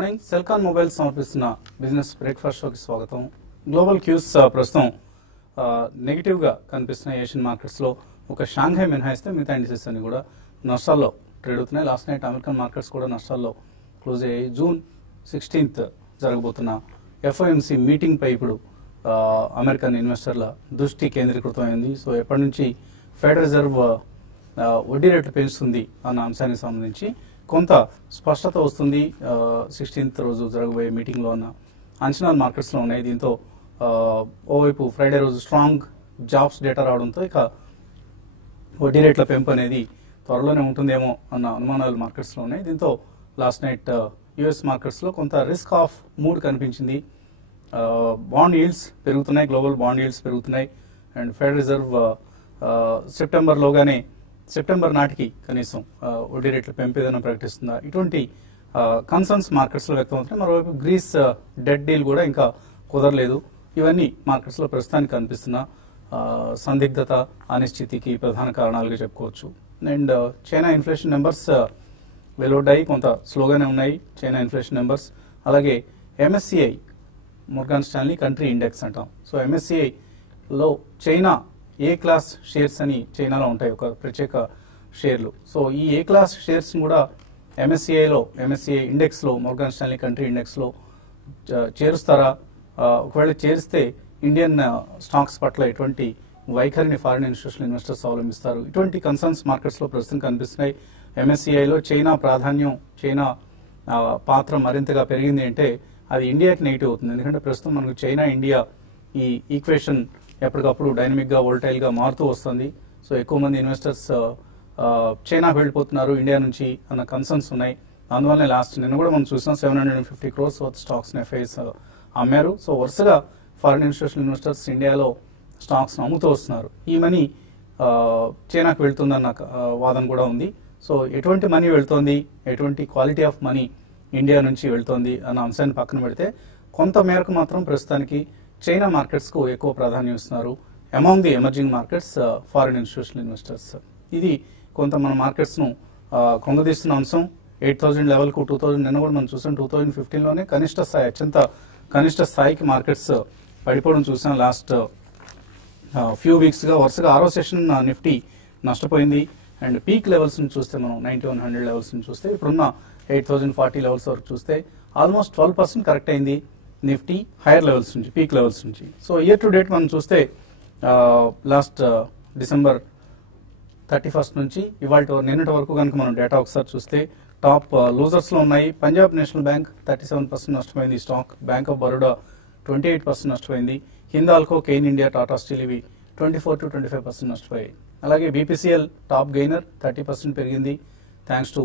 Morning Celkon mobiles సమర్పిస్తున్న business breakfast షోకి స్వాగతం. గ్లోబల్ క్యూస్ ప్రస్తుతం నెగిటివ్ గా కనిపిస్తున్న ఏషియన్ మార్కెట్స్ లో ఒక షాంఘై మినహాయిస్తే మిగతా ఇండిసెస్ అన్ని కూడా నష్టాల్లో ట్రేడ్ అవుతున్నాయి. లాస్ట్ నైట్ అమెరికన్ మార్కెట్స్ కూడా నష్టాల్లో క్లోజ్ అయ్యాయి. జూన్ 16th జరగబోతున్న ఎఫ్ఓఎంసీ మీటింగ్ పై ఇప్పుడు అమెరికన్ ఇన్వెస్టర్ల దృష్టి కేంద్రీకృతమైంది. సో ఎప్పటి నుంచి ఫెడరల్ రిజర్వ్ వడ్డీ రేట్లు పెంచుతుంది అన్న అంశానికి సంబంధించి కొంత స్పష్టత వస్తుంది. 16th రోజు జరగబోయే మీటింగ్లో ఉన్న అంచనాలు మార్కెట్స్లో ఉన్నాయి. దీంతో ఓవైపు ఫ్రైడే రోజు స్ట్రాంగ్ జాబ్స్ డేటా రావడంతో ఇక వడ్డీ రేట్ల పెంపు అనేది త్వరలోనే ఉంటుందేమో అన్న అనుమానాలు మార్కెట్స్లో ఉన్నాయి. దీంతో లాస్ట్ నైట్ యుఎస్ మార్కెట్స్లో కొంత రిస్క్ ఆఫ్ మూడ్ కనిపించింది. బాండ్ ఈల్డ్స్ పెరుగుతున్నాయి, గ్లోబల్ బాండ్ ఈల్డ్స్ పెరుగుతున్నాయి. అండ్ ఫెడరల్ రిజర్వ్ సెప్టెంబర్ నాటికి కనీసం వడ్డీ రేట్ల పెంపు ఏదైనా ప్రకటిస్తుందా, ఇటువంటి కన్సర్న్స్ మార్కెట్స్లో వ్యక్తమవుతున్నాయి. మరోవైపు గ్రీస్ డెట్ డీల్ కూడా ఇంకా కుదరలేదు. ఇవన్నీ మార్కెట్స్లో ప్రస్తుతానికి కనిపిస్తున్న సందిగ్ధత, అనిశ్చితికి ప్రధాన కారణాలుగా చెప్పుకోవచ్చు. అండ్ చైనా ఇన్ఫ్లేషన్ నెంబర్స్ వెలువడ్డాయి, కొంత స్లోగానే ఉన్నాయి చైనా ఇన్ఫ్లేషన్ నెంబర్స్. అలాగే MSCI, Morgan Stanley country index అంటాం. సో ఎంఎస్సిఐలో చైనా ఏ క్లాస్ షేర్స్ అని చైనాలో ఉంటాయి, ఒక ప్రత్యేక షేర్లు. సో ఈ ఏ క్లాస్ షేర్స్ కూడా ఎంఎస్సిఐ ఇండెక్స్లో, మోర్గాన్ స్టాన్లీ కంట్రీ ఇండెక్స్లో చేరుస్తారా? ఒకవేళ చేరిస్తే ఇండియన్ స్టాక్స్ పట్ల ఎటువంటి వైఖరిని ఫారిన్ ఇన్స్టిట్యూషనల్ ఇన్వెస్టర్స్ అవలంబిస్తారు? ఇటువంటి కన్సర్న్స్ మార్కెట్స్లో ప్రస్తుతం కనిపిస్తున్నాయి. ఎంఎస్సిఐలో చైనా ప్రాధాన్యం, చైనా పాత్ర మరింతగా పెరిగింది అంటే అది ఇండియాకి నెగిటివ్ అవుతుంది. ఎందుకంటే ప్రస్తుతం మనకు చైనా ఇండియా ఈ ఈక్వేషన్ ఎప్పటికప్పుడు డైనమిక్గా, వోల్టైల్గా మారుతూ వస్తుంది. సో ఎక్కువ మంది ఇన్వెస్టర్స్ చైనాకు వెళ్ళిపోతున్నారు ఇండియా నుంచి అన్న కన్సర్న్స్ ఉన్నాయి. అందువల్లనే నిన్న కూడా మనం చూసాం 750 crores వర్త్ స్టాక్స్ ఎఫ్ఐఎస్ అమ్మారు. సో వరుసగా ఫారిన్ ఇన్స్టిట్యూషనల్ ఇన్వెస్టర్స్ ఇండియాలో స్టాక్స్ అమ్ముతూ వస్తున్నారు. ఈ మనీ చైనాకు వెళ్తుందన్న వాదన కూడా ఉంది. సో ఎటువంటి మనీ వెళ్తోంది, ఎటువంటి క్వాలిటీ ఆఫ్ మనీ ఇండియా నుంచి వెళ్తోంది అన్న అంశాన్ని పక్కన పెడితే కొంత మేరకు మాత్రం ప్రస్తుతానికి చైనా మార్కెట్స్కు ఎక్కువ ప్రాధాన్యం ఇస్తున్నారు among the emerging markets foreign institutional investors. ఇది కొంత మన మార్కెట్స్ను కొంగదీస్తున్న అంశం. 8,000 లెవెల్కు 2000 నిన్న కూడా మనం చూసాం. 2015లోనే అత్యంత కనిష్ట స్థాయికి మార్కెట్స్ పడిపోవడం చూసాం. లాస్ట్ ఫ్యూ వీక్స్గా వరుసగా 6వ సెషన్ నిఫ్టీ నష్టపోయింది. అండ్ పీక్ లెవెల్స్ ని చూస్తే మనం 9100 లెవెల్స్ ని చూస్తే ఇప్పుడున్న 8040 లెవెల్స్ వరకు చూస్తే ఆల్మోస్ట్ 12% కరెక్ట్ అయింది నిఫ్టీ హైయర్ లెవెల్స్ నుంచి, పీక్ లెవెల్స్ నుంచి. సో ఇయర్ టు డేట్ మనం చూస్తే లాస్ట్ December 31st నుంచి నిన్నటి వరకు కనుక మనం డేటా ఒకసారి చూస్తే టాప్ లూజర్స్ లో ఉన్నాయి. పంజాబ్ నేషనల్ బ్యాంక్ 37% నష్టపోయింది స్టాక్, బ్యాంక్ ఆఫ్ బరోడా 28% నష్టపోయింది, Hindalco, Cain India, Tata steel ఇవి 24 to 25% నష్టపోయాయి. అలాగే బీపీసీఎల్ టాప్ గెయినర్ 30% పెరిగింది thanks to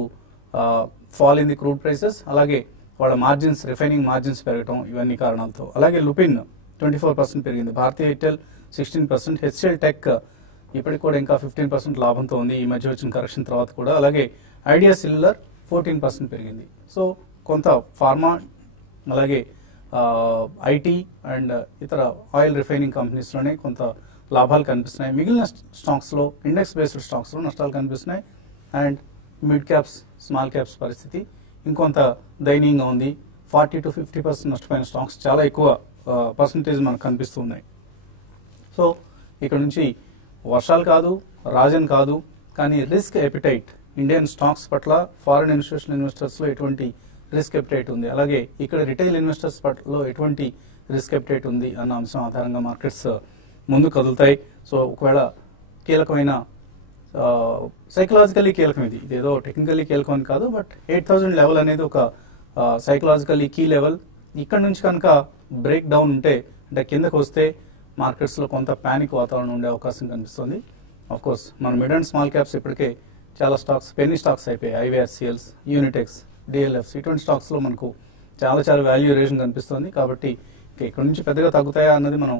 fall in the crude prices. అలాగే వాళ్ళ మార్జిన్స్, రిఫైనింగ్ మార్జిన్స్ పెరగడం, ఇవన్నీ కారణాలతో. అలాగే లుపిన్ 24% పెరిగింది, భారతీయ ఎయిర్టెల్ 16%, హెచ్సిఎల్ టెక్ ఇప్పటికి కూడా ఇంకా 15% లాభంతో ఉంది ఈ మధ్య వచ్చిన కరెక్షన్ తర్వాత కూడా. అలాగే ఐడియా సెల్యులర్ 14% పెరిగింది. సో కొంత ఫార్మా, అలాగే ఐటీ అండ్ ఇతర ఆయిల్ రిఫైనింగ్ కంపెనీస్లోనే కొంత లాభాలు కనిపిస్తున్నాయి. మిగిలిన స్టాక్స్లో, ఇండెక్స్ బేస్డ్ స్టాక్స్లో నష్టాలు కనిపిస్తున్నాయి. And mid caps, small caps పరిస్థితి ఇంకొంత దయనీయంగా ఉంది. 40 to 50% నష్టపోయిన స్టాక్స్ చాలా ఎక్కువ పర్సంటేజ్ మనకు కనిపిస్తూ ఉన్నాయి. సో ఇక్కడ నుంచి వర్షాలు కాదు, రాజన్ కాదు, కానీ రిస్క్ ఎపిటైట్ ఇండియన్ స్టాక్స్ పట్ల ఫారిన్ ఇన్స్టిట్యూషనల్ ఇన్వెస్టర్స్లో ఎటువంటి రిస్క్ ఎపిటైట్ ఉంది, అలాగే ఇక్కడ రిటైల్ ఇన్వెస్టర్స్ పట్ల ఎటువంటి రిస్క్ ఎపిటైట్ ఉంది అన్న అంశం ఆధారంగా మార్కెట్స్ ముందు కదులుతాయి. సో ఒకవేళ కీలకమైన సైకలాజికల్లీ కీలకం, ఇదేదో టెక్నికల్లీ కీలకం అని కాదు, బట్ 8000 లెవెల్ అనేది ఒక సైకలాజికల్లీ కీ లెవెల్. ఇక్కడ నుంచి కనుక బ్రేక్ డౌన్ ఉంటే, అంటే కిందకు వస్తే మార్కెట్స్లో కొంత ప్యానిక్ వాతావరణం ఉండే అవకాశం కనిపిస్తుంది. ఆఫ్ కోర్స్ మన మిడ్ అండ్ స్మాల్ క్యాప్స్ ఇప్పటికే చాలా స్టాక్స్ పెన్నీ స్టాక్స్ అయిపోయాయి. ఐవీఆర్సీఎల్స్, యూనిటెక్స్, డిఎల్ఎఫ్స్, ఇటువంటి స్టాక్స్లో మనకు చాలా వాల్యూ రేషన్ కనిపిస్తుంది. కాబట్టి ఇక్కడ నుంచి పెద్దగా తగ్గుతాయా అన్నది మనం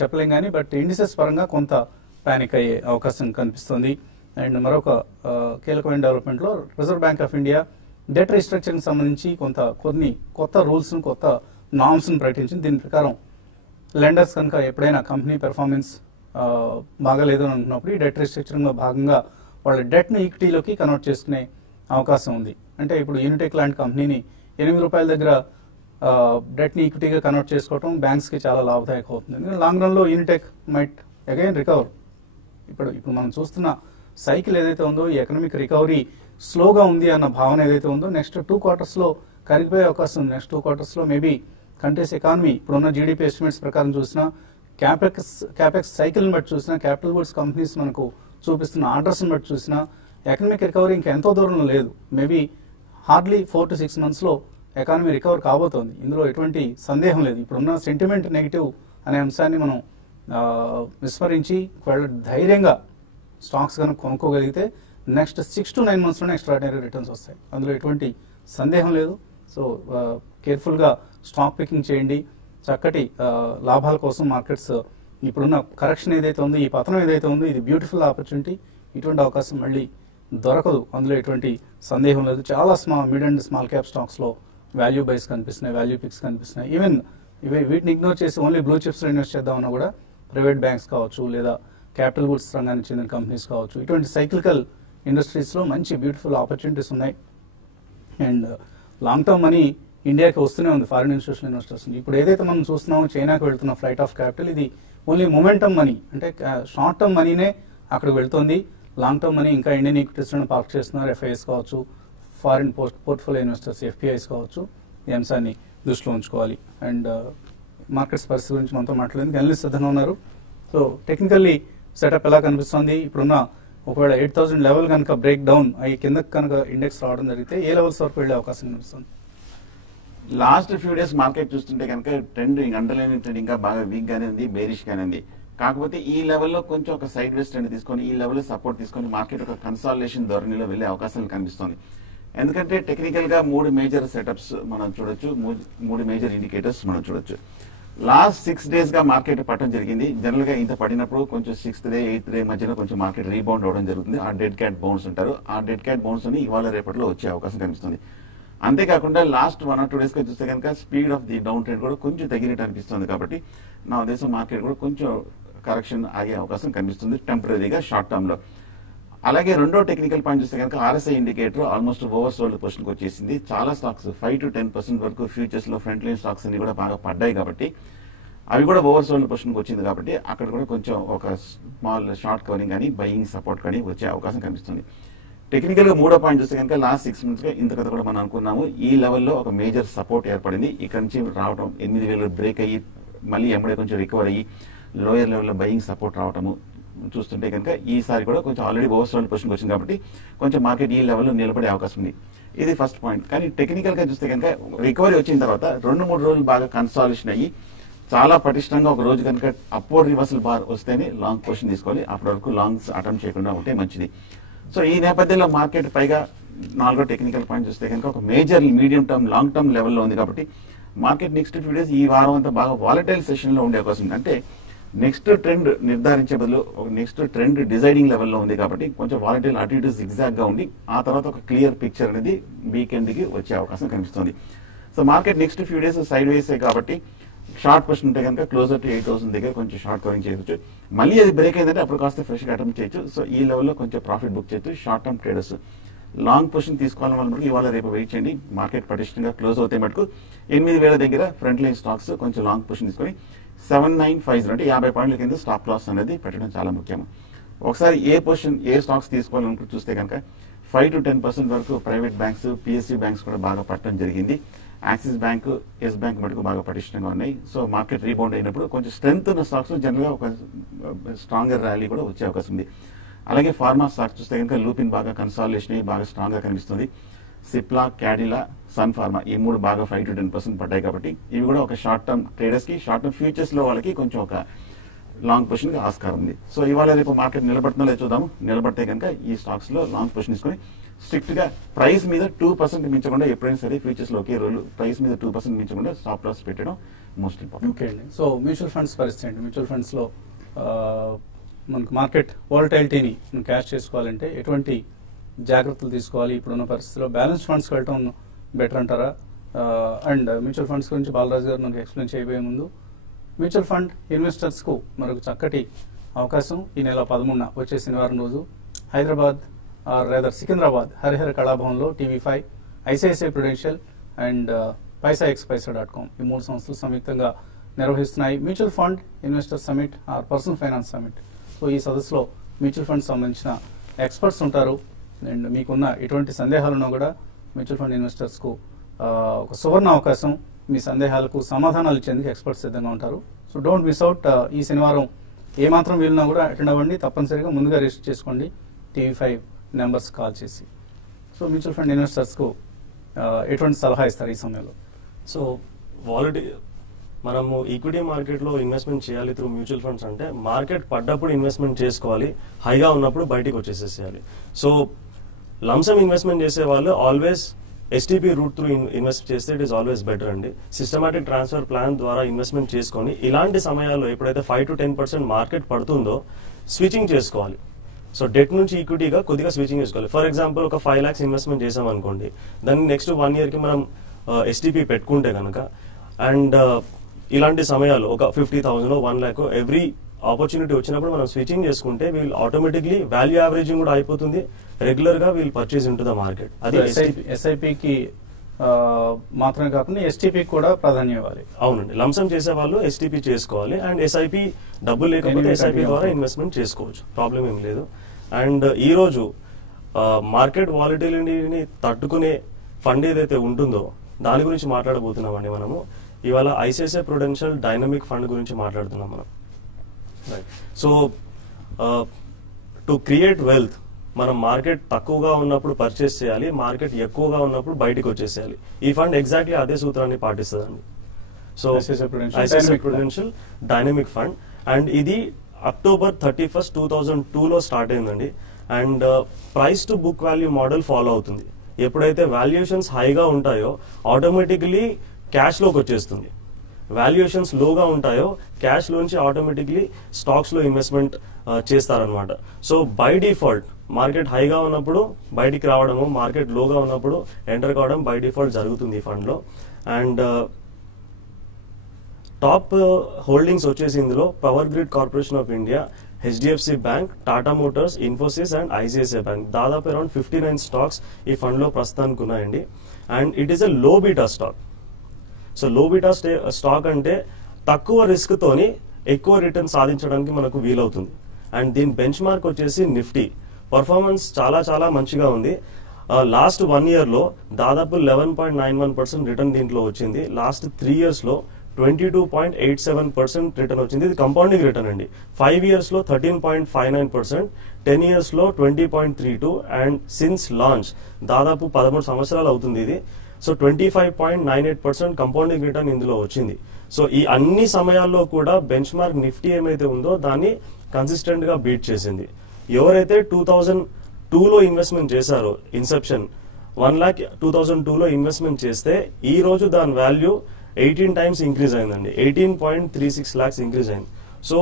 చెప్పలేం కానీ, బట్ ఇండిసెస్ పరంగా కొంత ప్యానిక్ అయ్యే అవకాశం కనిపిస్తుంది. అండ్ మరొక కీలకమైన డెవలప్మెంట్లో reserve bank of India debt restructuring సంబంధించి కొన్ని కొత్త రూల్స్ను, కొత్త నామ్స్ను ప్రకటించింది. దీని ప్రకారం లెండర్స్ కనుక ఎప్పుడైనా కంపెనీ పెర్ఫార్మెన్స్ బాగాలేదు అని అనుకున్నప్పుడు ఈ డెట్ రీస్ట్రక్చరింగ్లో భాగంగా వాళ్ళ డెట్ను ఈక్విటీలోకి కన్వర్ట్ చేసుకునే అవకాశం ఉంది. అంటే ఇప్పుడు యూనిటెక్ లాంటి కంపెనీని రూపాయల దగ్గర డెట్ని ఈక్విటీగా కన్వర్ట్ చేసుకోవడం బ్యాంక్స్కి చాలా లాభదాయకం అవుతుంది. ఎందుకంటే లాంగ్ రన్లో యూనిటెక్ మైట్ అగైన్ రికవర్. ఇప్పుడు మనం చూస్తున్న సైకిల్ ఏదైతే ఉందో ఈ ఎకనామిక్ రికవరీ స్లోగా ఉంది అన్న భావన ఏదైతే ఉందో నెక్స్ట్ 2 quartersలో కరిగిపోయే అవకాశం ఉంది. నెక్స్ట్ 2 quartersలో మేబీ కంట్రీస్ ఎకానమీ ఇప్పుడున్న జీడీపీ ఎస్టిమేట్స్ ప్రకారం చూసినా క్యాపెక్స్ సైకిల్ని బట్టి చూసినా క్యాపిటల్ గూడ్స్ కంపెనీస్ మనకు చూపిస్తున్న ఆర్డర్స్ని బట్టి చూసినా ఎకనామిక్ రికవరీ ఇంకా ఎంతో దూరంలో లేదు. మేబీ హార్డ్లీ 4 to 6 monthsలో ఎకానమీ రికవర్ కాబోతోంది. ఇందులో ఎటువంటి సందేహం లేదు. ఇప్పుడున్న సెంటిమెంట్ నెగిటివ్ అనే అంశాన్ని మనం విస్మరించి ధైర్యంగా స్టాక్స్ కనుక కొనుక్కోగలిగితే నెక్స్ట్ 6 to 9 monthsలోనే ఎక్స్ట్రాడినరీ రిటర్న్స్ వస్తాయి. అందులో ఎటువంటి సందేహం లేదు. సో కేర్ఫుల్గా స్టాక్ పికింగ్ చేయండి. చక్కటి లాభాల కోసం మార్కెట్స్ ఇప్పుడున్న కరెక్షన్ ఏదైతే ఉందో ఈ పతనం ఏదైతే ఉందో ఇది బ్యూటిఫుల్ ఆపర్చునిటీ. ఇటువంటి అవకాశం మళ్ళీ దొరకదు. అందులో ఎటువంటి సందేహం లేదు. చాలా మిడ్ అండ్ స్మాల్ క్యాప్ స్టాక్స్లో వాల్యూ బైస్ కనిపిస్తున్నాయి, వాల్యూ పిక్స్ కనిపిస్తున్నాయి. ఈవెన్ వీటిని ఇగ్నోర్ చేసి ఓన్లీ బ్లూ చిప్స్లో ఇన్వెస్ట్ చేద్దామన్నా కూడా ప్రైవేట్ బ్యాంక్స్ కావచ్చు లేదా క్యాపిటల్ గూడ్స్ రంగానికి చెందిన కంపెనీస్ కావచ్చు ఇటువంటి సైక్లికల్ ఇండస్ట్రీస్లో మంచి బ్యూటిఫుల్ ఆపర్చునిటీస్ ఉన్నాయి. అండ్ లాంగ్ టర్మ్ మనీ ఇండియాకి వస్తూనే ఉంది ఫారిన్ ఇన్స్టిట్యూషనల్ ఇన్వెస్టర్స్. ఇప్పుడు ఏదైతే మనం చూస్తున్నామో చైనాకి వెళ్తున్న ఫ్లైట్ ఆఫ్ క్యాపిటల్ ఇది ఓన్లీ మొమెంటమ్ మనీ, అంటే షార్ట్ టర్మ్ మనీనే అక్కడికి వెళ్తుంది. లాంగ్ టర్మ్ మనీ ఇంకా ఇండియన్ ఈక్విటీస్లో పార్క్ చేస్తున్నారు. ఎఫ్ఐఎస్ కావచ్చు, ఫారిన్ పోర్ట్ఫోలియో ఇన్వెస్టర్స్ ఎఫ్పిఐస్ కావచ్చు. ఈ అంశాన్ని దృష్టిలో ఉంచుకోవాలి. అండ్ మార్కెట్స్ పరిస్థితి గురించి మనతో మాట్లాడేందుకు అనలిస్ట్ సిద్ధంగా ఉన్నారు. సో టెక్నికల్లీ సెటప్ ఎలా కనిపిస్తుంది, ఇప్పుడున్న ఒకవేళ 8,000 లెవెల్ కనుక బ్రేక్ డౌన్ అయ్యి కిందకి కనుక ఇండెక్స్ రావడం జరిగితే ఏ లెవెల్స్ వరకు వెళ్ళే అవకాశం కనిపిస్తుంది? లాస్ట్ ఫ్యూ డేస్ మార్కెట్ చూస్తుంటే కనుక ట్రెండ్ అండర్లైన్ ట్రెండ్ ఇంకా బాగా వీక్ గానే ఉంది, బేరిష్ గానే ఉంది. కాకపోతే ఈ లెవెల్లో కొంచెం ఒక సైడ్ వేస్ ట్రెండ్ తీసుకొని ఈ లెవెల్లో సపోర్ట్ తీసుకొని మార్కెట్ ఒక కన్సాలిడేషన్ ధోరణిలో వెళ్లే అవకాశాలు కనిపిస్తుంది. ఎందుకంటే టెక్నికల్ గా 3 మేజర్ సెటప్స్ మనం చూడొచ్చు, 3 మేజర్ ఇండికేటర్స్ మనం చూడొచ్చు. లాస్ట్ 6 days గా మార్కెట్ పట్టడం జరిగింది. జనరల్ గా ఇంత పడినప్పుడు కొంచెం 6th day 8th day మధ్యన కొంచెం మార్కెట్ రీబౌండ్ అవడం జరుగుతుంది. ఆ డెడ్ క్యాట్ బౌన్స్ ఉంటారు. ఆ డెడ్ క్యాట్ బౌన్స్ అని ఇవాళ రేపట్లో వచ్చే అవకాశం కనిపిస్తుంది. అంతేకాకుండా లాస్ట్ 1 or 2 days గా చూస్తే కనుక speed of the down trend కూడా కొంచెం తగ్గినట్టు అనిపిస్తుంది. కాబట్టి నా ఉద్దేశం మార్కెట్ కూడా కొంచెం కరెక్షన్ ఆగే అవకాశం కనిపిస్తుంది టెంపరీగా షార్ట్ టర్మ్ లో. అలాగే రెండో టెక్నికల్ పాయింట్ చూస్తే కనుక RSI indicator almost over sold position కి వచ్చేసింది. చాలా స్టాక్స్ 5 to 10% వరకు ఫ్యూచర్స్ లో ఫ్రంట్ లైన్ స్టాక్స్ అన్ని కూడా బాగా పడ్డాయి. కాబట్టి అవి కూడా ఓవర్ సోల్డ్ పొజిషన్ కి వచ్చింది. కాబట్టి అక్కడ కూడా కొంచెం ఒక స్మాల్ షార్ట్ కవరింగ్ కానీ బయింగ్ సపోర్ట్ కానీ వచ్చే అవకాశం కనిపిస్తుంది. టెక్నికల్ గా మూడో పాయింట్ చూస్తే కనుక లాస్ట్ 6 months గా ఇంతకథ కూడా మనం అనుకున్నాము ఈ లెవెల్లో ఒక మేజర్ సపోర్ట్ ఏర్పడింది. ఇక్కడ నుంచి రావడం 8,000 బ్రేక్ అయ్యి మళ్ళీ ఎమ్మడే కొంచెం రికవర్ అయ్యి లోయర్ లెవెల్లో బయింగ్ సపోర్ట్ రావడము చూస్తుంటే కనుక ఈసారి కూడా కొంచెం ఆల్రెడీ ఓవర్ సోల్డ్ పొజిషన్ వచ్చింది. కాబట్టి కొంచెం మార్కెట్ ఈ లెవెల్లో నిలబడే అవకాశం ఉంది. ఇది ఫస్ట్ పాయింట్. కానీ టెక్నికల్ గా చూస్తే కనుక రికవరీ వచ్చిన తర్వాత 2-3 రోజులు బాగా కన్సాలిడేషన్ అయ్యి చాలా పటిష్టంగా ఒక రోజు కనుక అప్వర్డ్ రివర్సల్ బార్ వస్తేనే లాంగ్ పొజిషన్ తీసుకోవాలి. అప్పటి వరకు లాంగ్స్ అటెంప్ట్ చేయకుండా ఉంటే మంచిది. సో ఈ నేపథ్యంలో మార్కెట్ పైగా 4వ టెక్నికల్ పాయింట్ చూస్తే కనుక ఒక major medium term long term లెవెల్లో ఉంది. కాబట్టి మార్కెట్ నెక్స్ట్ 2 days ఈ వారం అంతా బాగా వాలటైల్ సెషన్ లో ఉండే అవకాశం ఉంది. అంటే నెక్స్ట్ ట్రెండ్ నిర్ధారించే బదులు నెక్స్ట్ ట్రెండ్ డిసైడింగ్ లెవెల్లో ఉంది. కాబట్టి కొంచెం వాలటైల్ అటు ఇటు జిగ్జాగ్ గా ఉండి ఆ తర్వాత ఒక క్లియర్ పిక్చర్ అనేది వీకెండ్ కి వచ్చే అవకాశం కనిపిస్తుంది. So market next few days side వేస్ కాబట్టి షార్ట్ పొజిషన్ ఉంటే కనుక క్లోజర్ టు 8,000 దగ్గర కొంచెం షార్ట్ కవరింగ్ చేయవచ్చు. మళ్ళీ అది బ్రేక్ అయిందంటే అప్పుడు కాస్త ఫ్రెష్ గా అటెంప్ట్ చేయొచ్చు. సో ఈ లెవెల్లో కొంచెం ప్రాఫిట్ బుక్ చేయొచ్చు. Short term traders long position తీసుకోవాలని వల్ల ఇవాళ రేపు వెయిట్ చేయండి. మార్కెట్ పటిష్టంగా క్లోజ్ అవుతాయి మటుకు 8,000 దగ్గర ఫ్రంట్ లైన్ స్టాక్స్ కొంచెం లాంగ్ పొజిషన్ తీసుకొని 7,950 అంటే 50 పాయింట్ల కింద స్టాప్ లాస్ అనేది పెట్టడం చాలా ముఖ్యం. ఒకసారి ఏ పొజిషన్ ఏ స్టాక్స్ తీసుకోవాలనుకుంటూ చూస్తే కనుక 5 to 10% వరకు ప్రైవేట్ బ్యాంక్స్ పిఎస్యూ బ్యాంక్స్ కూడా బాగా పట్టడం జరిగింది. యాక్సిస్ బ్యాంక్, ఎస్ బ్యాంక్ మటుకు బాగా పటిష్టంగా ఉన్నాయి. సో మార్కెట్ రీబౌండ్ అయినప్పుడు కొంచెం స్ట్రెంత్ ఉన్న స్టాక్స్ జనరల్ గా ఒక స్ట్రాంగర్ ర్యాలీ కూడా వచ్చే అవకాశం ఉంది. అలాగే ఫార్మా స్టాక్స్ చూస్తే కనుక లూపిన్ బాగా కన్సాలిడేషన్ అయ్యి బాగా స్ట్రాంగ్ గా కనిపిస్తుంది. సిప్లా, క్యాడిలా, సన్ ఫార్మా ఈ 3 బాగా 5 to 10% పడ్డాయి. కాబట్టి ఇవి కూడా ఒక షార్ట్ టర్మ్ ట్రేడర్స్ కి షార్ట్ టర్మ్ ఫ్యూచర్స్ లో వాళ్ళకి కొంచెం ఒక లాంగ్ పొజిషన్ కి ఆస్కారం ఉంది. సో ఇవాళ రేపు మార్కెట్ నిలబడుతుందో లేదో చూద్దాము. నిలబడితే కనుక ఈ స్టాక్స్ లో లాంగ్ పొజిషన్ తీసుకొని స్ట్రిక్ట్ గా ప్రైస్ మీద 2% మించకుండా ఎప్పుడైనా సరే ఫ్యూచర్స్ లో ఒకే రోజు ప్రైస్ మీద 2% మించకుండా స్టాప్ లాస్ పెట్టడం మోస్ట్ ఇంపార్టెంట్. ఓకే అండి. సో మ్యూచువల్ ఫండ్స్ పరిస్థితి అండి. మ్యూచువల్ ఫండ్స్ లో మనకు మార్కెట్ వాలటైలిటీని క్యాష్ చేసుకోవాలంటే ఎటువంటి జాగ్రత్తలు తీసుకోవాలి? ఇప్పుడున్న పరిస్థితిలో బ్యాలెన్స్ ఫండ్స్కి వెళ్ళటం బెటర్ అంటారా? అండ్ మ్యూచువల్ ఫండ్స్ గురించి బాలరాజు గారు మనకు ఎక్స్ప్లెయిన్ చేయబోయే ముందు మ్యూచువల్ ఫండ్ ఇన్వెస్టర్స్కు మరొక చక్కటి అవకాశం ఈ నెల 13న వచ్చే శనివారం రోజు హైదరాబాద్ లేదా సికింద్రాబాద్ హరిహర కళాభవన్లో TV5, ICICI prudential and paisaxpaisa.com ఈ 3 సంస్థలు సంయుక్తంగా నిర్వహిస్తున్నాయి mutual fund investor summit or personal finance summit. So ఈ సదస్సులో మ్యూచువల్ ఫండ్ సంబంధించిన ఎక్స్పర్ట్స్ ఉంటారు. అండ్ మీకున్న ఎటువంటి సందేహాలున్నా కూడా మ్యూచువల్ ఫండ్ ఇన్వెస్టర్స్కు ఒక సువర్ణ అవకాశం. మీ సందేహాలకు సమాధానాలు ఇచ్చేందుకు ఎక్స్పర్ట్స్ సిద్ధంగా ఉంటారు. So don't miss out. ఈ శనివారం ఏమాత్రం వీలున్నా కూడా అటెండ్ అవ్వండి. తప్పనిసరిగా ముందుగా రిజిస్టర్ చేసుకోండి TV5 నెంబర్స్ కాల్ చేసి. సో మ్యూచువల్ ఫండ్ ఇన్వెస్టర్స్కు ఎటువంటి సలహా ఇస్తారు ఈ సమయంలో? సో ఆల్రెడీ మనము ఈక్విటీ మార్కెట్లో ఇన్వెస్ట్మెంట్ చేయాలి త్రూ మ్యూచువల్ ఫండ్స్ అంటే మార్కెట్ పడ్డప్పుడు ఇన్వెస్ట్మెంట్ చేసుకోవాలి, హైగా ఉన్నప్పుడు బయటికి వచ్చేసేయాలి. సో లంసమ్ ఇన్వెస్ట్మెంట్ చేసే వాళ్ళు always STP route through invest చేస్తే ఇట్ ఈస్ ఆల్వేస్ బెటర్ అండి. సిస్టమాటిక్ ట్రాన్స్ఫర్ ప్లాన్ ద్వారా ఇన్వెస్ట్మెంట్ చేసుకొని ఇలాంటి సమయాల్లో ఎప్పుడైతే 5 to 10% మార్కెట్ పడుతుందో స్విచింగ్ చేసుకోవాలి. సో డెట్ నుంచి ఈక్విటీగా కొద్దిగా స్విచింగ్ చేసుకోవాలి. ఫర్ ఎగ్జాంపుల్ ఒక 5 lakhs ఇన్వెస్ట్మెంట్ చేసాం అనుకోండి, దాన్ని నెక్స్ట్ 1 year కి మనం ఎస్టీపీ పెట్టుకుంటే కనుక అండ్ ఇలాంటి సమయాలు ఒక 50,000 1 lakh ఎవ్రీ ఆపర్చునిటీ వచ్చినప్పుడు మనం స్విచింగ్ చేసుకుంటే వీళ్ళు ఆటోమేటిక్లీ వాల్యూ యావరేజింగ్ కూడా అయిపోతుంది, రెగ్యులర్ గా వీళ్ళు పర్చేజ్ ఇంటూ ద మార్కెట్. అది ఎస్ఐపికి మాత్రమే కాకుండా ఎస్టీపీ కూడా ప్రాధాన్యం ఇవ్వాలి. అవునండి, లంసమ్ చేసే వాళ్ళు ఎస్టీపీ చేసుకోవాలి అండ్ ఎస్ఐపి డబ్బులు లేకపోతే ఎస్ఐపి ద్వారా ఇన్వెస్ట్మెంట్ చేసుకోవచ్చు, ప్రాబ్లం ఏం లేదు. అండ్ ఈ రోజు మార్కెట్ వాలిటిలిటీని తట్టుకునే ఫండ్ ఏదైతే ఉంటుందో దాని గురించి మాట్లాడబోతున్నామండి మనము. ఇవాళ ఐసిఐసిఐ ప్రుడెన్షియల్ డైనమిక్ ఫండ్ గురించి మాట్లాడుతున్నాం మనం. సో టు క్రియేట్ వెల్త్ మనం మార్కెట్ తక్కువగా ఉన్నప్పుడు పర్చేస్ చేయాలి, మార్కెట్ ఎక్కువగా ఉన్నప్పుడు బయటకు వచ్చేసేయాలి. ఈ ఫండ్ ఎగ్జాక్ట్లీ అదే సూత్రాన్ని పాటిస్తుందండి. So ICICI prudential dynamic fund and ఇది October 31st, 2002లో స్టార్ట్ అయిందండి. And price to book value model follow అవుతుంది. ఎప్పుడైతే వాల్యుయేషన్స్ హైగా ఉంటాయో ఆటోమేటిక్లీ క్యాష్ లోకి వచ్చేస్తుంది, వాల్యుయేషన్స్ లోగా ఉంటాయో క్యాష్ లోంచి ఆటోమేటిక్లీ స్టాక్స్ లో ఇన్వెస్ట్మెంట్ చేస్తారనమాట. సో బై డిఫాల్ట్ మార్కెట్ హైగా ఉన్నప్పుడు బయటికి రావడము, మార్కెట్ లోగా ఉన్నప్పుడు ఎంటర్ కావడం బై డిఫాల్ట్ జరుగుతుంది ఈ ఫండ్ లో. అండ్ టాప్ హోల్డింగ్స్ వచ్చేసి ఇందులో power grid corporation of India, HDFC bank, Tata Motors, Infosys and ICICI bank దాదాపు అరౌండ్ 59 స్టాక్స్ ఈ ఫండ్ లో ప్రస్తుతానికి ఉన్నాయండి. అండ్ ఇట్ ఈస్ ఎ లో బీటా స్టాక్. సో లో బీటా స్టాక్ అంటే తక్కువ రిస్క్ తోని ఎక్కువ రిటర్న్ సాధించడానికి మనకు వీలవుతుంది. అండ్ దీని బెంచ్ మార్క్ వచ్చేసి నిఫ్టీ. పర్ఫార్మెన్స్ చాలా చాలా మంచిగా ఉంది. లాస్ట్ 1 year లో దాదాపు 11.91% రిటర్న్ దీంట్లో వచ్చింది. లాస్ట్ 3 years లో 22.87% రిటర్న్ వచ్చింది. ఇది కంపౌండింగ్ రిటర్న్ అండి. 5 years లో 13.59%, 10 years లో 20.32 అండ్ సిన్స్ లాంచ్ దాదాపు 13 సంవత్సరాలు అవుతుంది ఇది. సో 25.98% కంపౌండింగ్ రిటర్న్ ఇందులో వచ్చింది. సో ఈ అన్ని సమయాల్లో కూడా బెంచ్ మార్క్ నిఫ్టీ ఏమైతే ఉందో దాన్ని కన్సిస్టెంట్ గా బీట్ చేసింది. ఎవరైతే 2002లో ఇన్వెస్ట్మెంట్ చేశారో ఇన్సెప్షన్ 1 lakh 2002లో ఇన్వెస్ట్మెంట్ చేస్తే ఈ రోజు దాని వాల్యూ 18 times ఇంక్రీజ్ అయిందండి. 18.36 lakhs ఇంక్రీజ్ అయింది. సో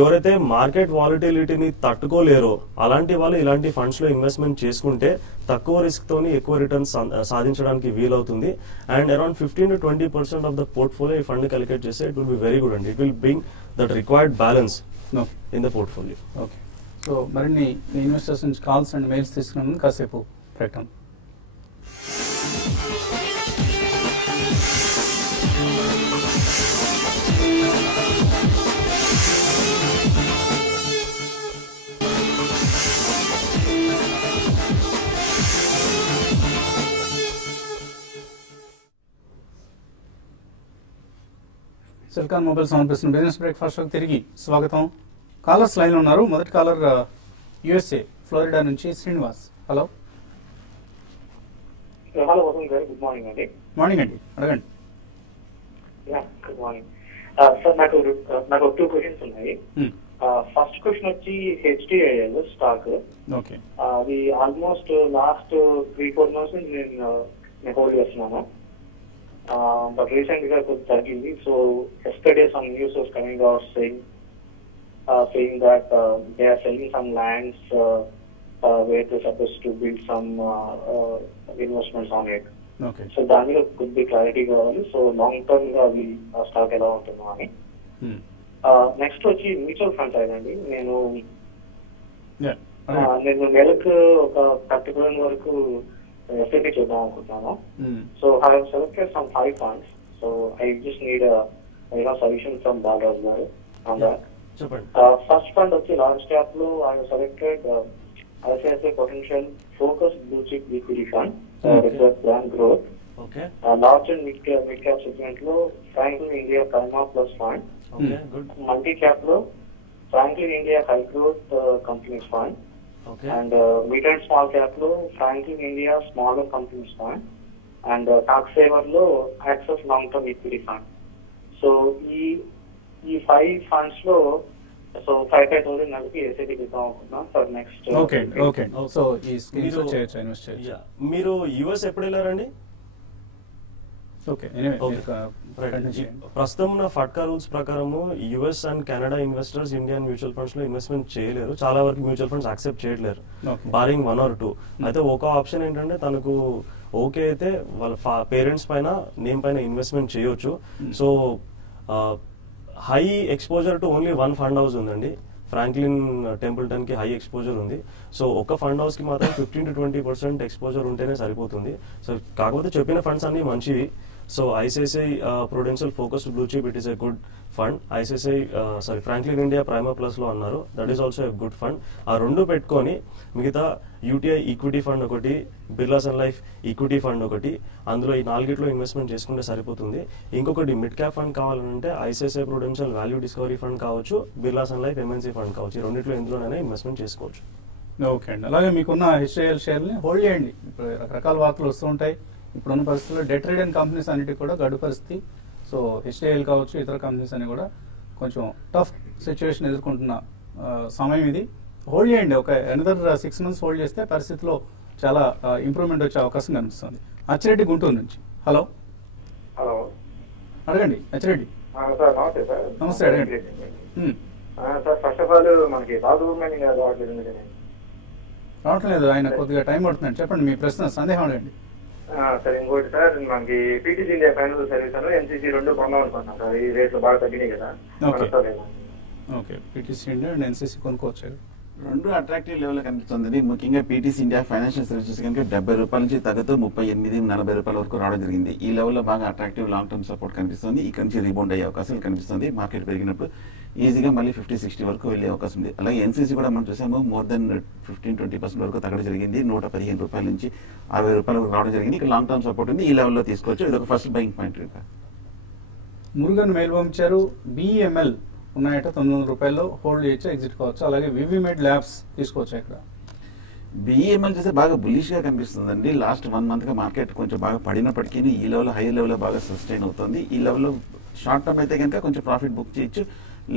ఎవరైతే మార్కెట్ వాలిటిలిటీని తట్టుకోలేరో అలాంటి వాళ్ళు ఇలాంటి ఫండ్స్ లో ఇన్వెస్ట్మెంట్ చేసుకుంటే తక్కువ రిస్క్ తోని ఎక్కువ రిటర్న్స్ సాధించడానికి వీలవుతుంది. And around 15 to 20% of the portfolio ఈ ఫండ్ క్యాలిక్యులేట్ చేస్తే it will be very good అండి. It will bring that required balance in the portfolio. Okay, so మరిన్ని ఇన్వెస్టర్స్ నుంచి కాల్స్ అండ్ మెయిల్స్ తీసుకున్నాను కాసేపు ప్రకటన. సిలికాన్ మొబైల్ సమర్పిస్తున్న బిజినెస్ బ్రేక్ఫాస్ట్ తిరిగి స్వాగతం. కాలర్స్ లైన్ లో ఉన్నారు. మొదటి కాలర్ యుఎస్ఏ ఫ్లోరిడా నుంచి శ్రీనివాస్. హలో. హలో వసంత్ గారు, గుడ్ మార్నింగ్ అండి. మార్నింగ్ అండి, అడగండి. Good morning sir. నాకు 2 questions ఉన్నాయి. ఫస్ట్ క్వశ్చన్ వచ్చి హెచ్డిఐఎల్ స్టాక్. ఓకే, అది ఆల్మోస్ట్ లాస్ట్ 3-4 months నేను హోల్డ్ చేస్తున్నాను. But recently గా కొంచెం తగ్గింది. So yesterday some news was coming out saying that they are selling some lands where they're supposed to build some investments on it. Okay. So దాని మీద కొద్ది clarity కావాలి. So long term గా అవి stock ఎలా ఉంటుందో అని. నెక్స్ట్ వచ్చి మ్యూచువల్ ఫండ్స్ అయినండి. నేను నెలకు ఒక 30,000 వరకు SIP చేద్దాం అనుకుంటున్నాను. So I have selected some 5 funds. So I just need a solution from Balraj garu on that. చెప్పండి. First fund వచ్చి large cap లో I have selected ICICI Potential Focused Blue Chip Equity Fund. Reserve Plan Growth. Okay Large and mid cap segment లో Franklin India Prima Plus Fund. Okay good. Multi cap లో Franklin India High Growth Companies Fund. Okay And mid and small cap లో Franklin India Smaller Companies Fund. And tax saver లో Access Long Term Equity Fund. So ఈ 5 funds లో so 5,000 నెలకి SIP చేద్దాం అనుకుంటున్నాం for next. Okay okay so ఈ schemes చేయొచ్చు, invest చేయొచ్చు. Yeah. మీరు యుఎస్ ఎప్పుడు వెళ్ళారండి? ఓకే ఎనీవే ప్రస్తుతం ఉన్న ఫట్కా రూల్స్ ప్రకారము US and Canada investors Indian mutual funds లో ఇన్వెస్ట్మెంట్ చేయలేరు. చాలా వరకు మ్యూచువల్ ఫండ్స్ యాక్సెప్ట్ చేయలేరు, బారింగ్ 1 or 2. అయితే ఒక ఆప్షన్ ఏంటంటే తనకు ఓకే అయితే వాళ్ళ పేరెంట్స్ పైన నేమ్ పైన ఇన్వెస్ట్మెంట్ చేయొచ్చు. So high exposure to only 1 fund house ఉందండి. ఫ్రాంక్లిన్ టెంపుల్టన్ కి హై ఎక్స్పోజర్ ఉంది. సో ఒక ఫండ్ హౌస్ కి మాత్రం 15 to 20% ఎక్స్పోజర్ ఉంటేనే సరిపోతుంది. సో కాకపోతే చెప్పిన ఫండ్స్ అన్ని మంచివి. So ICICI prudential focused blue chip it is a good fund. Franklin India Prima plus లో అన్నారు, that is also a good fund. ఆ రెండు పెట్టుకొని మిగతా యూటీఐ ఈక్విటీ ఫండ్ ఒకటి, Birla Sun Life equity fund ఒకటి, అందులో ఈ 4 ఇన్వెస్ట్మెంట్ చేసుకుంటే సరిపోతుంది. ఇంకొకటి మిడ్ క్యాప్ ఫండ్ కావాలంటే ICICI prudential value discovery fund కావచ్చు, Birla Sun Life MNC fund కావచ్చు. ఈ రెండిట్లో ఎందులోనైనా ఇన్వెస్ట్మెంట్ చేసుకోవచ్చు. ఓకే అండి. అలాగే మీకున్న హెచ్ఐఎల్ షేర్ని హోల్డ్ చేయండి. ఇప్పుడు రకరకాల వార్తలు వస్తూ ఉంటాయి. ఇప్పుడున్న పరిస్థితుల్లో డెట్ రిడెన్ కంపెనీస్ అన్నిటికీ కూడా గడు పరిస్థితి. సో హెచ్ఐఎల్ కావచ్చు, ఇతర కంపెనీస్ అన్ని కూడా కొంచెం టఫ్ సిచ్యువేషన్ ఎదుర్కొంటున్న సమయం ఇది. హోల్డ్ చేయండి. ఒక అనదర్ 6 months హోల్డ్ చేస్తే పరిస్థితిలో చాలా ఇంప్రూవ్మెంట్ వచ్చే అవకాశం కనిపిస్తుంది. అచ్చిరెడ్డి గుంటూరు నుంచి. హలో అడగండి అచ్చిరెడ్డి. సార్ నమస్తే సార్. నమస్తే అడగండి. సార్ ఫస్ట్ ఆఫ్ ఆల్ మనకి రావట్లేదు. రావట్లేదు, ఆయన కొద్దిగా టైం పడుతుందండి. చెప్పండి మీ ప్రశ్న, సందేహం అడగండి. సార్ ఇంకోటి సార్, మనకి పీటీసీ ఇండియా ఫైనాన్షియల్ సర్వీస్ అని ఎన్సీసీ 2 కొందాం అనుకున్నాం సార్. ఈ రేట్లు బాగా తగ్గినాయి కదా. Okay PTC India and NCC కొనుక్కోవచ్చారు. రెండు అట్రాక్టివ్ లెవెల్ కనిపిస్తుంది. ముఖ్యంగా పీటీసీ ఇండియా ఫైనాన్షియల్ సర్వీసెస్ కనుక 70 రూపాయల నుంచి తగ్గుతూ 38-40 రూపాయల వరకు రావడం జరిగింది. ఈ లెవెల్లో బాగా అట్రాక్టివ్ లాంగ్ టర్మ్ సపోర్ట్ కనిపిస్తుంది. ఇక్కడ నుంచి రీబౌండ్ అయ్యే అవకాశాలు కనిపిస్తుంది. మార్కెట్ పెరిగినప్పుడు ఈజీగా మళ్ళీ 50-60 వరకు వెళ్ళే అవకాశం ఉంది. అలాగే ఎన్సీసీ కూడా మనం చూసాము, మోర్ దెన్ 15-20% వరకు తగ్గడం జరిగింది. 115 రూపాయల నుంచి 60 రూపాయల వరకు రావడం జరిగింది. ఇక్కడ లాంగ్ టర్మ్ సపోర్ట్ ఉంది. ఈ లెవెల్లో తీసుకోవచ్చు. ఇది ఒక first buying point. Murugan mail పంపించారు. బిఎంఎల్ ఉన్నాయట 900 రూపాయల్లో హోల్డ్ చేయొచ్చు, ఎగ్జిట్ కావచ్చు. అలాగే వివిమెడ్ ల్యాబ్స్ తీసుకోవచ్చు. ఇక్కడ బిఎంఎల్ చేస్తే బాగా బులిష్ గా కనిపిస్తుందండి. లాస్ట్ 1 month గా మార్కెట్ కొంచెం బాగా పడినప్పటికీ ఈ లెవెల్ హై లెవెల్ బాగా సస్టైన్ అవుతుంది. ఈ లెవెల్లో షార్ట్ టర్మ్ అయితే కనుక కొంచెం ప్రాఫిట్ బుక్ చేయొచ్చు,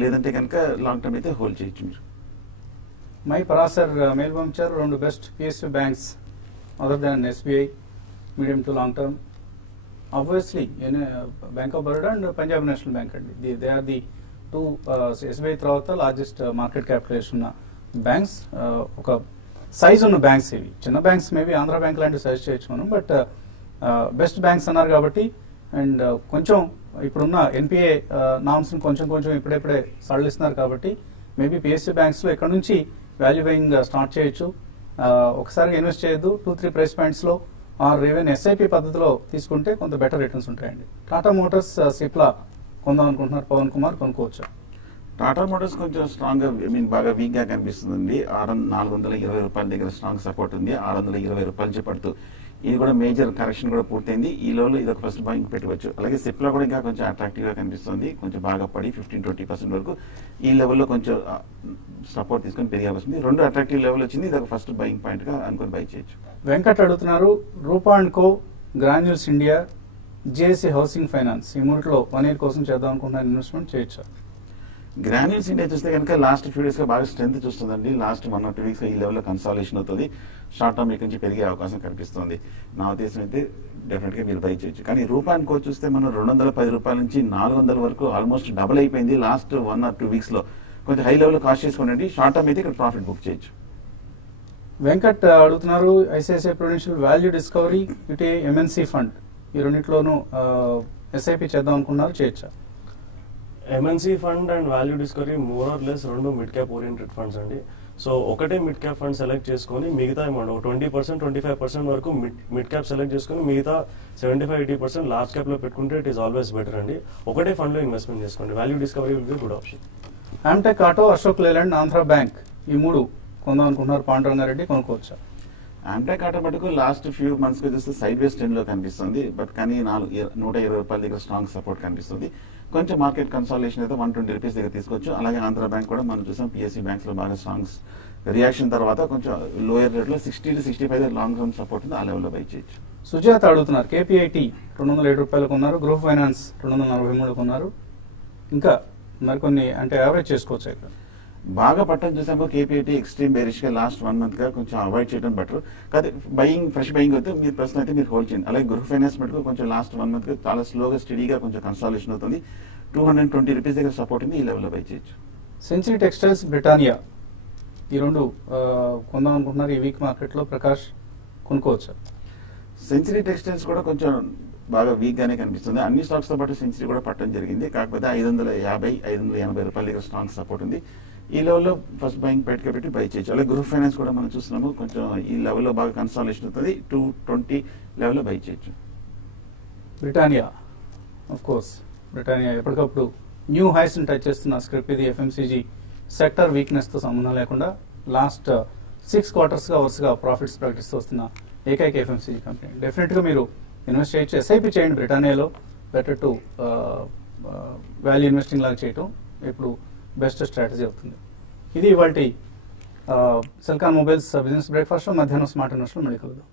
లేదంటే కనుక లాంగ్ టర్మ్ అయితే హోల్డ్ చేయొచ్చు. మీరు మై పరాసర్ మెయిల్ పంపించారు. 2 best PSU banks other than SBI medium to long term. Obviously bank of Baroda and Punjab national bank అండి. దే ఆర్ ది 2 ఎస్బీఐ తర్వాత లార్జెస్ట్ మార్కెట్ క్యాపిటలైజేషన్ ఉన్న బ్యాంక్స్. ఒక సైజ్ ఉన్న బ్యాంక్స్ ఇవి. చిన్న బ్యాంక్స్ మేబీ ఆంధ్ర బ్యాంక్ లాంటివి suggest చేయొచ్చు మనం, బట్ బెస్ట్ బ్యాంక్స్ అన్నారు కాబట్టి. అండ్ కొంచెం ఇప్పుడున్న ఎన్పిఏ నామ్స్ కొంచెం ఇప్పుడే సడలిస్తున్నారు కాబట్టి మేబీ పిఎస్సీ బ్యాంక్స్ లో ఇక్కడ నుంచి వాల్యూ బయింగ్ స్టార్ట్ చేయొచ్చు. ఒకసారి ఇన్వెస్ట్ చేయొద్దు. 2-3 ప్రైస్ పాయింట్స్ లో ఆర్ ఈవెన్ ఎస్ఐపి పద్ధతిలో తీసుకుంటే కొంత బెటర్ రిటర్న్స్ ఉంటాయండి. టాటా మోటార్స్ సిప్లా కొందాం అనుకుంటున్నారు పవన్ కుమార్, కొనుక్కోవచ్చు. టాటా మోటార్స్ కొంచెం స్ట్రాంగ్ గా బాగా వీక్ గా కనిపిస్తుంది. 420 రూపాయల దగ్గర స్ట్రాంగ్ సపోర్ట్ ఉంది. 620 రూపాయల నుంచి పడుతూ ఇది కూడా మేజర్ కరెక్షన్ కూడా పూర్తయింది. ఈ లెవెల్లో ఇది ఒక ఫస్ట్ బయింగ్ పెట్టవచ్చు. అలాగే సిప్లా కూడా ఇంకా కొంచెం అట్రాక్టివ్ గా కనిపిస్తుంది. కొంచెం బాగా పడి 15-20% వరకు ఈ లెవెల్లో కొంచెం సపోర్ట్ తీసుకొని పెరిగే వస్తుంది. 2 అట్రాక్టివ్ లెవెల్ వచ్చింది. ఇది ఒక ఫస్ట్ బయింగ్ పాయింట్ గా అనుకుని బై చేయొచ్చు. వెంకట్ అడుగుతున్నారు. Rupa and co, Granules India, JSC housing finance ఈ మూడిలో 1 year కోసం చేద్దాం అనుకుంటున్న ఇన్వెస్ట్మెంట్ చేయొచ్చు. గ్రాన్యూల్స్ ఇండియా చూస్తే కనుక లాస్ట్ ఫ్యూ డేస్ గా బాగా స్ట్రెంత్ చూస్తుందండి. లాస్ట్ 1 or 2 weeks ఈ లెవెల్లో కన్సాలేషన్ అవుతుంది. షార్ట్ టర్మ్ ఇక్కడ నుంచి పెరిగే అవకాశం కనిపిస్తుంది. నా ఉద్దేశం అయితే డెఫినెట్ గా మీరు బై చేయొచ్చు. కానీ రూపాయి అనుకో చూస్తే మనం 210 రూపాయల నుంచి 400 వరకు ఆల్మోస్ట్ డబుల్ అయిపోయింది లాస్ట్ 1 or 2 weeks లో. కొంచెం హై లెవెల్ కాస్ట్ చేసుకోండి. షార్ట్ టర్మ్ అయితే ఇక్కడ ప్రాఫిట్ బుక్ చేయొచ్చు. వెంకట్ అడుగుతున్నారు. ICICI prudential value discovery, UTI MNC fund ఈ రెండింటిలోనూ ఎస్ఐపి చేద్దాం అనుకున్నారు, చేయొచ్చా? MNC fund and value discovery more or less 2 mid cap oriented funds అండి. సో ఒకటే మిడ్ క్యాప్ ఫండ్ సెలెక్ట్ చేసుకొని మిగతా అమౌంట్ 20% 25% వరకు మిడ్ క్యాప్ సెలెక్ట్ చేసుకొని మిగతా 75-80% లార్జ్ క్యాప్ లో పెట్టుకుంటే ఇట్ ఈస్ ఆల్వేస్ బెటర్ అండి. ఒకటే ఫండ్ లో ఇన్వెస్ట్మెంట్ చేసుకోండి. Value discovery will be good option. Amtek Auto, Ashok Leyland, Andhra Bank ఈ 3 కొందాం అనుకుంటున్నారు పాండురంగారెడ్డి, కొనుక్కోవచ్చా? ఆమ్టెక్ ఆటో మటుకు లాస్ట్ ఫ్యూ మంత్స్ కి చూస్తే సైడ్ వేస్ ట్రెండ్ లో కనిపిస్తుంది. బట్ కానీ 120 రూపాయల దగ్గర స్ట్రాంగ్ సపోర్ట్ కనిపిస్తుంది. కొంచెం మార్కెట్ కన్సాలిడేషన్ అయితే 120 రూపీస్ దగ్గర తీసుకోవచ్చు. అలాగే ఆంధ్ర బ్యాంక్ కూడా మనం చూసాం పిఎస్సి బ్యాంక్స్ లో బాగా స్ట్రాంగ్ రియాక్షన్ తర్వాత కొంచెం లోయర్ రేట్ లో 60 to 65 లాంగ్ టర్మ్ సపోర్ట్ ఉంది. ఆ లెవెల్లో బై చేయొచ్చు. సుజాత అడుగుతున్నారు, కేపీఐటీ 207 రూపాయలకు ఉన్నారు, గృహ ఫైనాన్స్ 243 ఉన్నారు, ఇంకా మరికొన్ని అంటే యావరేజ్ చేసుకోవచ్చు. ఇక్కడ బాగా పట్టం చూసాము కేపీఐటీ ఎక్స్ట్రీమ్ బేరిష్ గా లాస్ట్ 1 month గా కొంచెం అవాయిడ్ చేయడం బెటర్. కాదు ఫ్రెష్ బయింగ్ అయితే మీరు ప్రశ్న అయితే మీరు హోల్డ్ చేయండి. అలాగే గృహ ఫైనాన్స్ మటుకు కొంచెం లాస్ట్ 1 month గా చాలా స్లోగా స్టడీగా కొంచెం కన్సాలేషన్ అవుతుంది. 220 రూపీస్ దగ్గర సపోర్ట్ ఉంది. ఈ లెవెల్లో బై చేయొచ్చు. సెంచరీ టెక్స్టైల్స్, బ్రిటానియా ఈ 2 కొందాం అనుకుంటున్నారు ఈ వీక్ మార్కెట్ లో. ప్రకాష్, కొనుక్కోవచ్చా? సెంచరీ టెక్స్టైల్స్ కూడా కొంచెం బాగా వీక్ గానే కనిపిస్తుంది. అన్ని స్టాక్స్ తో పాటు సెంచరీ కూడా పట్టడం జరిగింది. కాకపోతే 550-580 రూపాయల దగ్గర స్ట్రాంగ్ సపోర్ట్ ఉంది. ఈ లెవెల్లో ఫస్ట్ బయింగ్ పెట్టి బై చేయొచ్చు. అలాగే గృహ ఫైనాన్స్ కూడా మనం చూస్తున్నాము కొంచెం ఈ లెవెల్లో బాగా కన్సాలేషన్ అవుతుంది. 220 లెవెల్లో బై చేయొచ్చు. బ్రిటానియా ఆఫ్ కోర్స్, బ్రిటానియా ఎప్పటికప్పుడు న్యూ హైస్ ని టచ్ చేస్తున్న స్క్రిప్ట్ ఇది. ఎఫ్ఎంసీజీ సెక్టర్ వీక్నెస్ తో సంబంధం లేకుండా లాస్ట్ 6 quarters గా వరుసగా ప్రాఫిట్స్ ప్రకటిస్తూ వస్తున్న ఏకైక ఎఫ్ఎంసీజీ కంపెనీ. డెఫినెట్ గా మీరు ఇన్వెస్ట్ చేయొచ్చు. ఎస్ఐపి చేయండి బ్రిటానియాలో. బెటర్ టు వాల్యూ ఇన్వెస్టింగ్ లాగా చేయటం ఇప్పుడు బెస్ట్ స్ట్రాటజీ అవుతుంది. ఇది ఇవాల్టి సెల్కాన్ మొబైల్స్ బిజినెస్ బ్రేక్ఫాస్ట్. మధ్యాహ్నం స్మార్ట్ ఇన్వెస్ట్ లో మళ్ళీ కలుద్దాం.